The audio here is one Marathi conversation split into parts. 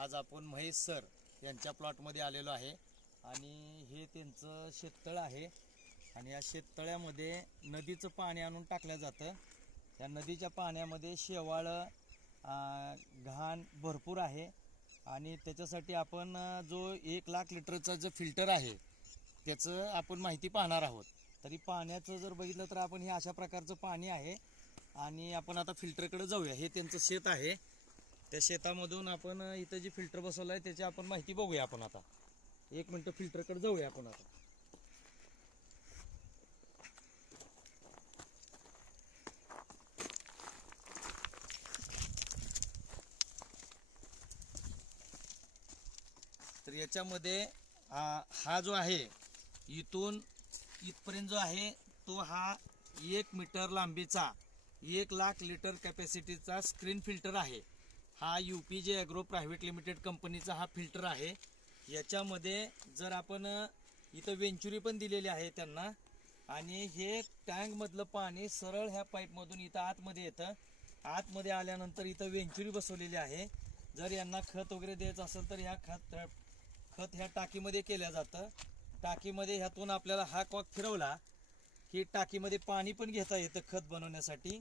आज आपण महेश सर यांच्या प्लॉटमध्ये आलेलो आहे आणि हे त्यांचं शेततळ आहे आणि या शेततळ्यामध्ये नदीचं पाणी आणून टाकलं जातं। त्या नदीच्या पाण्यामध्ये शेवाळ घाण भरपूर आहे आणि त्याच्यासाठी आपण जो 1 लाख लिटरचा जो फिल्टर आहे त्याचं आपण माहिती पाहणार आहोत। तरी पाण्याचं जर बघितलं तर आपण हे अशा प्रकारचं पाणी आहे आणि आपण आता फिल्टरकडे जाऊया। हे त्यांचं शेत आहे, त्या शेतामधून आपण इथं जे फिल्टर बसवलं आहे त्याची आपण माहिती बघूया। आपण आता 1 मिनिट फिल्टरकडे जाऊया आपण आता। तर याच्यामध्ये हा जो आहे इथून इथपर्यंत जो आहे तो हा 1 मीटर लांबीचा 1 लाख लिटर कॅपॅसिटीचा स्क्रीन फिल्टर आहे। हा UPJ ॲग्रो प्रायव्हेट लिमिटेड कंपनीचा हा फिल्टर आहे। याच्यामध्ये जर आपण इथं वेंचुरी पण दिलेली आहे त्यांना आणि हे टँकमधलं पाणी सरळ ह्या पाईपमधून इथं आतमध्ये येतं। आतमध्ये आल्यानंतर इथं वेंचुरी बसवलेली आहे। जर यांना खत वगैरे द्यायचं असेल तर ह्या खत ह्या टाकीमध्ये केल्या जातं। टाकीमध्ये ह्यातून आपल्याला हा कॉक फिरवला की टाकीमध्ये पाणी पण घेता येतं खत बनवण्यासाठी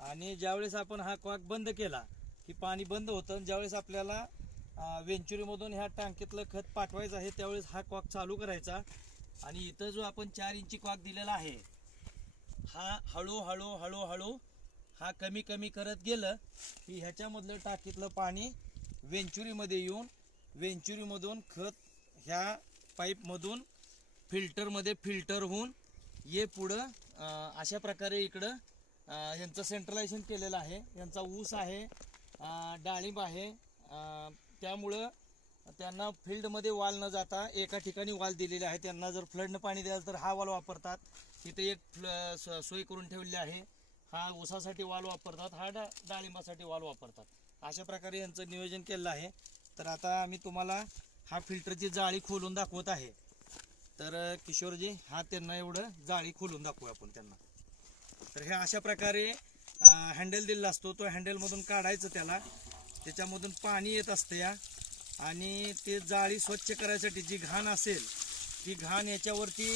आणि ज्यावेळेस आपण हा कॉक बंद केला की पाणी बंद होतं। ज्यावेळेस आपल्याला वेंचुरीमधून ह्या टाकीतलं खत पाठवायचं आहे त्यावेळेस हा कॉक चालू करायचा आणि इथं जो आपण 4 इंची कॉक दिलेला आहे हा हळूहळू हा कमी कमी करत गेलं की ह्याच्यामधलं टाकीतलं पाणी वेंचुरीमध्ये येऊन वेंचुरीमधून खत ह्या पाईपमधून फिल्टरमध्ये फिल्टर होऊन ये पुढं अशा प्रकारे इकडं यांचं सेंट्रलायझेशन केलेलं आहे। यांचा ऊस आहे, डाळिंब आहे, त्यामुळं त्यांना फील्डमध्ये वाल न जाता एका ठिकाणी वाल दिलेले आहे। त्यांना जर फ्लडनं पाणी द्यायचं तर हा वाल वापरतात। इथे एक सोय करून ठेवली आहे, हा ऊसासाठी वाल वापरतात, हा डाळिंबासाठी वाल वापरतात। अशा प्रकारे यांचं नियोजन केलेलं आहे। तर आता आम्ही तुम्हाला हा फिल्टरची जाळी खोलून दाखवत आहे। तर किशोरजी हा त्यांना एवढं जाळी खोलून दाखवू आपण त्यांना। तर हे अशा प्रकारे हँडल दिलेला असतो, तो हँडलमधून काढायचं त्याला, त्याच्यामधून पाणी येत असतं या आणि ते जाळी स्वच्छ करायसाठी जी घाण असेल ती घाण याच्यावरती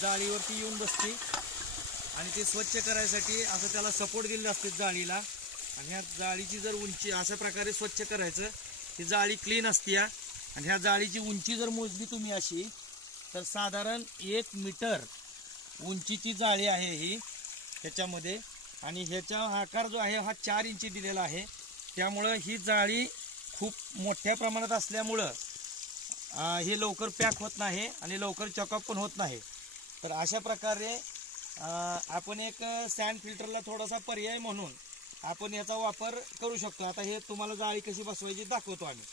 जाळीवरती येऊन बसते आणि ते स्वच्छ करायसाठी असं त्याला सपोर्ट दिलेला असते जाळीला आणि ह्या जाळीची जर उंची अशा प्रकारे स्वच्छ करायचं ही जाळी क्लीन असते या आणि ह्या जाळीची उंची जर मोजली तुम्ही अशी तर साधारण 1 मीटर उंचीची जाळी आहे ही ह्याच्यामध्ये आणि ह्याचा आकार जो आहे हा 4 इंची दिलेला आहे। त्यामुळं ही जाळी खूप मोठ्या प्रमाणात असल्यामुळं हे लवकर पॅक होत नाही आणि लवकर चॉकअप पण होत नाही। तर अशा प्रकारे आपण एक सँड फिल्टरला थोडासा पर्याय म्हणून आपण याचा वापर करू शकतो। आता हे तुम्हाला जाळी कशी बसवायची दाखवतो आम्ही।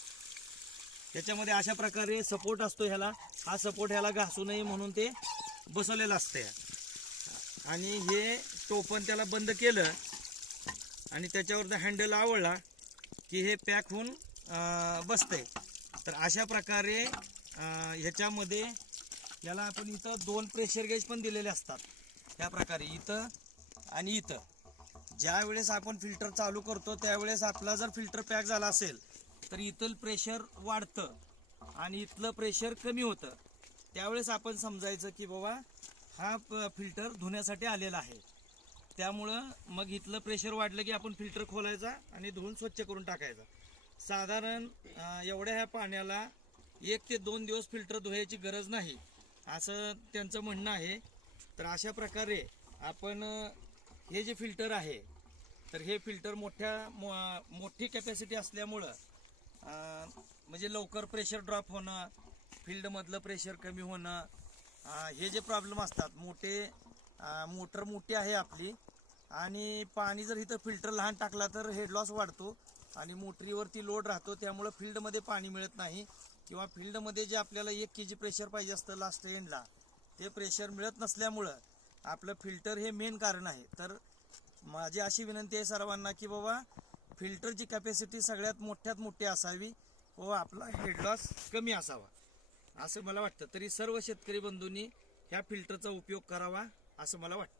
त्याच्यामध्ये अशा प्रकारे सपोर्ट असतो ह्याला, हा सपोर्ट ह्याला घासू नये म्हणून ते बसवलेलं असतं आणि हे टोपण त्याला बंद केलं आणि त्याच्यावर हँडल आवळला की हे पॅक होऊन बसतंय। तर अशा प्रकारे ह्याच्यामध्ये याला आपण इथं 2 प्रेशर गेज पण दिलेले असतात। त्या प्रकारे इथं आणि इथं ज्या वेळेस आपण फिल्टर चालू करतो त्यावेळेस आपला जर फिल्टर पॅक झाला असेल तर इथलं प्रेशर वाढतं आणि इथलं प्रेशर कमी होतं। त्यावेळेस आपण समजायचं की बाबा हा फिल्टर धुण्यासाठी आलेला आहे। त्यामुळं मग इथलं प्रेशर वाढलं की आपण फिल्टर खोलायचा आणि धुवून स्वच्छ करून टाकायचा। साधारण एवढ्या ह्या पाण्याला 1 ते 2 दिवस फिल्टर धुवायची गरज नाही असं त्यांचं म्हणणं आहे। तर अशा प्रकारे आपण हे जे फिल्टर आहे तर हे फिल्टर मोठी कॅपॅसिटी असल्यामुळं म्हणजे लवकर प्रेशर ड्रॉप होणं, फील्डमधलं प्रेशर कमी होणं, हे जे प्रॉब्लेम असतात मोटर मोठी आहे आपली आणि पाणी जर इथं फिल्टर लहान टाकला तर हेड लॉस वाढतो आणि मोटरीवरती लोड राहतो। त्यामुळं फील्डमध्ये पाणी मिळत नाही किंवा फील्डमध्ये जे आपल्याला 1 kg प्रेशर पाहिजे असतं लास्ट एंडला ते प्रेशर मिळत नसल्यामुळं आपलं फिल्टर हे मेन कारण आहे। तर माझी अशी विनंती आहे सर्वांना की बाबा फिल्टरची कॅपॅसिटी सगळ्यात मोठ्यात मोठी असावी व आपला हेड लॉस कमी असावा असं मला वाटतं। तरी सर्व शेतकरी बंधूंनी ह्या फिल्टरचा उपयोग करावा असं मला वाटतं।